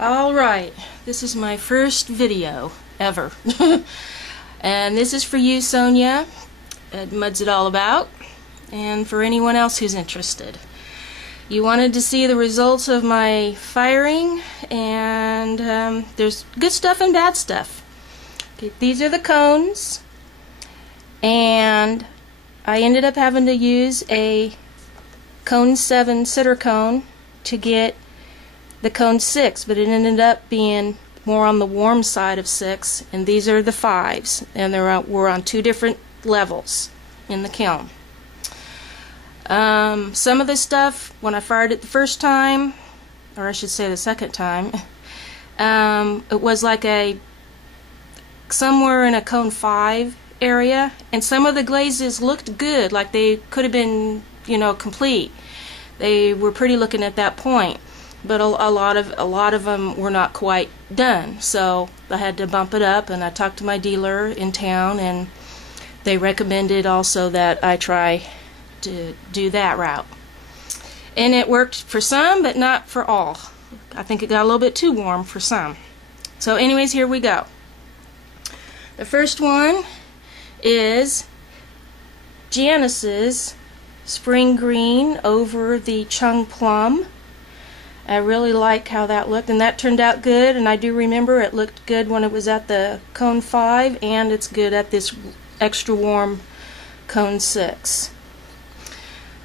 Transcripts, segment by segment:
Alright, this is my first video ever. And this is for you, Sonia, at Muds It All About, and for anyone else who's interested. You wanted to see the results of my firing, and there's good stuff and bad stuff. Okay, these are the cones, and I ended up having to use a cone 7 sitter cone to get the cone 6, but it ended up being more on the warm side of 6, and these are the 5s, and we're on 2 different levels in the kiln. Some of this stuff, when I fired it the first time, or I should say the second time, it was like somewhere in a cone 5 area, and some of the glazes looked good, like they could have been, complete. They were pretty looking at that point, but a lot of them were not quite done. So I had to bump it up, and I talked to my dealer in town, and they recommended also that I try to do that route. And it worked for some, but not for all. I think it got a little bit too warm for some. So anyways, here we go. The first one is Janice's Spring Green over the Chung Plum. I really like how that looked, and that turned out good, and I do remember it looked good when it was at the cone 5, and it's good at this extra warm cone 6.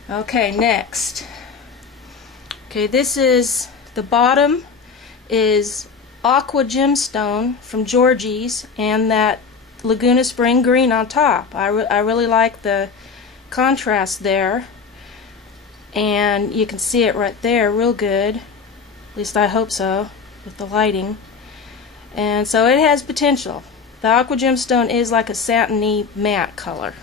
Okay, next. Okay, this is, the bottom is Aqua Gemstone from Georgie's, and that Laguna Spring Green on top. I really like the contrast there, and you can see it right there real good. At least I hope so, with the lighting. And so it has potential. The Aqua Gemstone is like a satiny matte color.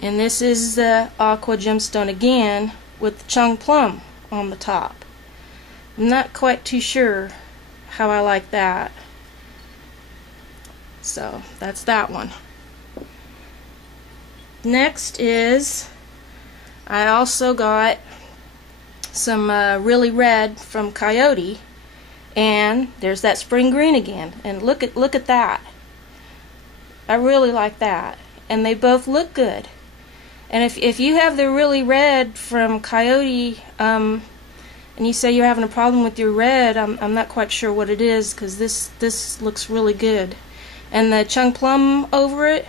And this is the Aqua Gemstone again with the Chung Plum on the top. I'm not quite too sure how I like that. So that's that one. Next is, I also got some really red from Coyote, and there's that Spring Green again, and look at that. I really like that, and they both look good. And if you have the really red from Coyote, and you say you're having a problem with your red, I'm not quite sure what it is, because this looks really good. And the Chung Plum over it,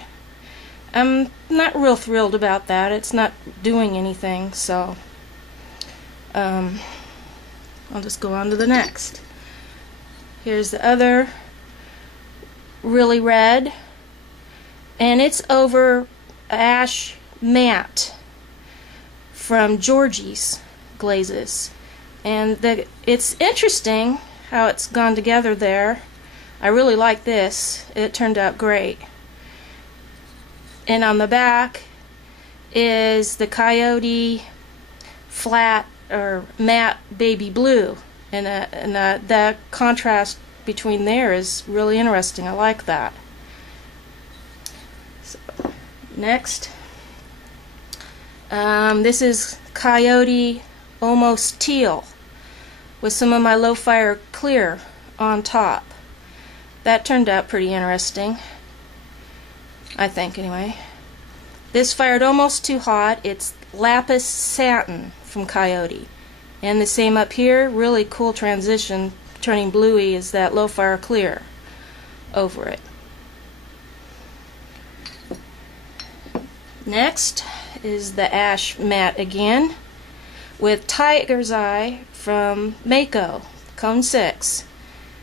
I'm not real thrilled about that. It's not doing anything, so I'll just go on to the next. Here's the other really red, and it's over Ash Matte from Georgie's Glazes, and it's interesting how it's gone together there. I really like this. It turned out great. And on the back is the Coyote flat or matte baby blue, and that contrast between there is really interesting. I like that. So, next, this is Coyote Almost Teal with some of my low fire clear on top. That turned out pretty interesting, I think, anyway. This fired almost too hot. It's Lapis Satin from Coyote. And the same up here, really cool transition, turning bluey, is that low fire clear over it. Next is the Ash Matte again with Tiger's Eye from Mako, cone 6.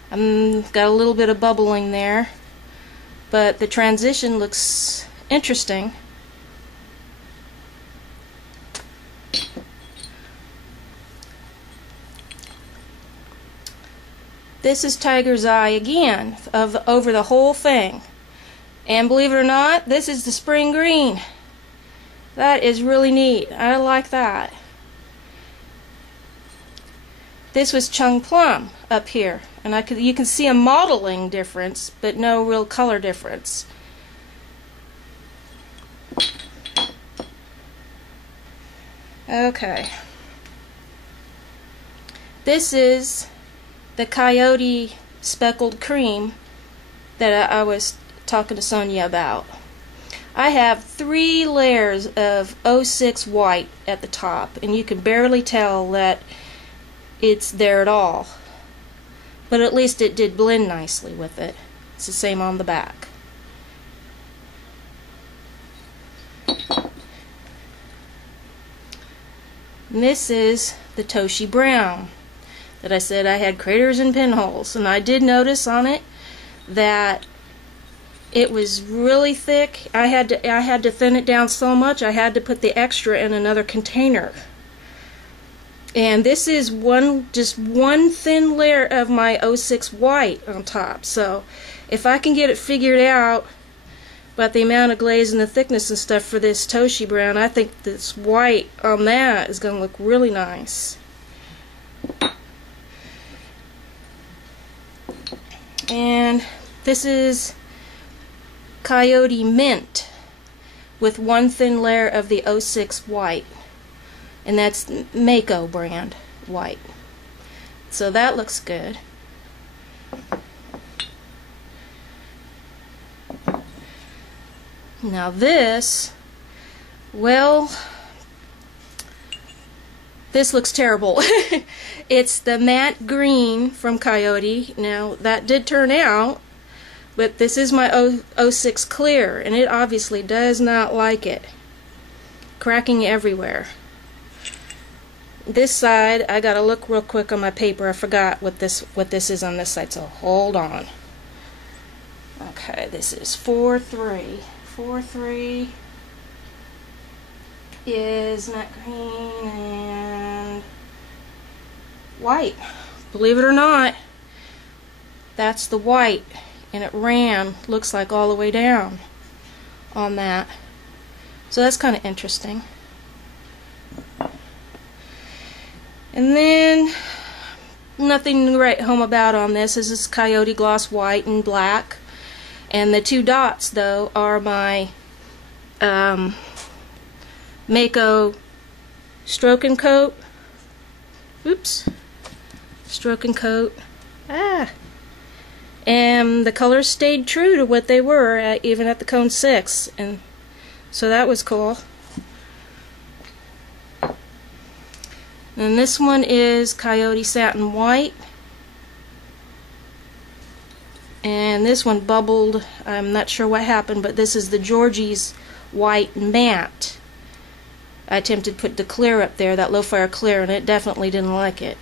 Got a little bit of bubbling there, but the transition looks interesting. This is Tiger's Eye again, over the whole thing. And believe it or not, this is the Spring Green. That is really neat. I like that. This was Chung Plum up here, and you can see a modeling difference, but no real color difference. Okay. This is the Coyote speckled cream that I was talking to Sonia about. I have 3 layers of 06 white at the top, and you can barely tell that it's there at all. But at least it did blend nicely with it. It's the same on the back. And this is the Toshi Brown that I said I had craters and pinholes, and I did notice on it that it was really thick. I had to thin it down so much I had to put the extra in another container. And this is just one thin layer of my 06 white on top. So if I can get it figured out about the amount of glaze and the thickness and stuff for this Toshi Brown, I think this white on that is going to look really nice. And this is Coyote Mint with one thin layer of the 06 white, and that's Mako brand white. So that looks good. Now this, well, this looks terrible. It's the matte green from Coyote. Now that did turn out, but this is my 06 clear, and it obviously does not like it. Cracking everywhere. This side, I gotta look real quick on my paper. I forgot what this is on this side, so hold on. Okay, this is 4-3. 4-3 is matte green and white. Believe it or not, that's the white, and it looks like all the way down on that. So that's kind of interesting. And then nothing to write home about on this. This is Coyote Gloss White and Black. And the 2 dots, though, are my Mako Stroke and Coat. Oops. Stroke and Coat. And the colors stayed true to what they were, even at the Cone 6. And so that was cool. And this one is Coyote Satin White. And this one bubbled. I'm not sure what happened, but this is the Georgie's White Matte. I attempted to put the clear up there, that low fire clear, and it definitely didn't like it.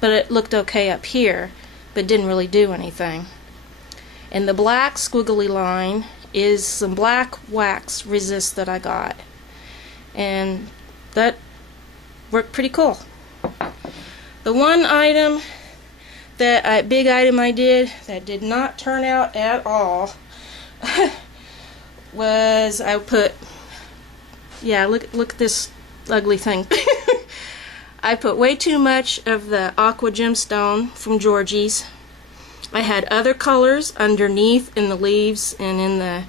But it looked okay up here, but didn't really do anything. And the black squiggly line is some black wax resist that I got. And that worked pretty cool. The one item big item I did that did not turn out at all was I put, yeah, look at this ugly thing. I put way too much of the aqua gemstone from Georgie's. I had other colors underneath in the leaves and in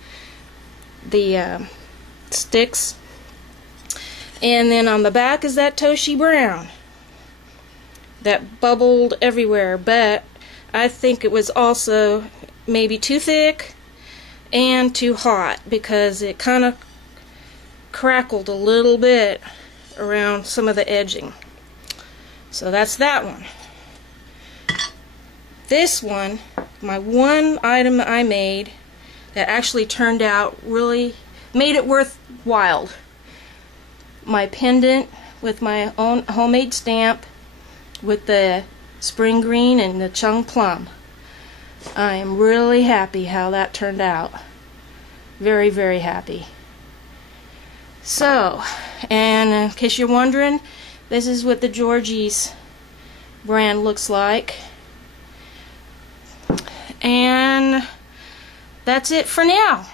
the sticks, and then on the back is that Toshi Brown that bubbled everywhere, but I think it was also maybe too thick and too hot because it kind of crackled a little bit around some of the edging. So that's that one. This one, my one item I made that actually turned out really made it worthwhile. My pendant with my own homemade stamp with the spring green and the chung plum. I am really happy how that turned out. Very, very happy. So, and in case you're wondering, this is what the Georgie's brand looks like. And that's it for now.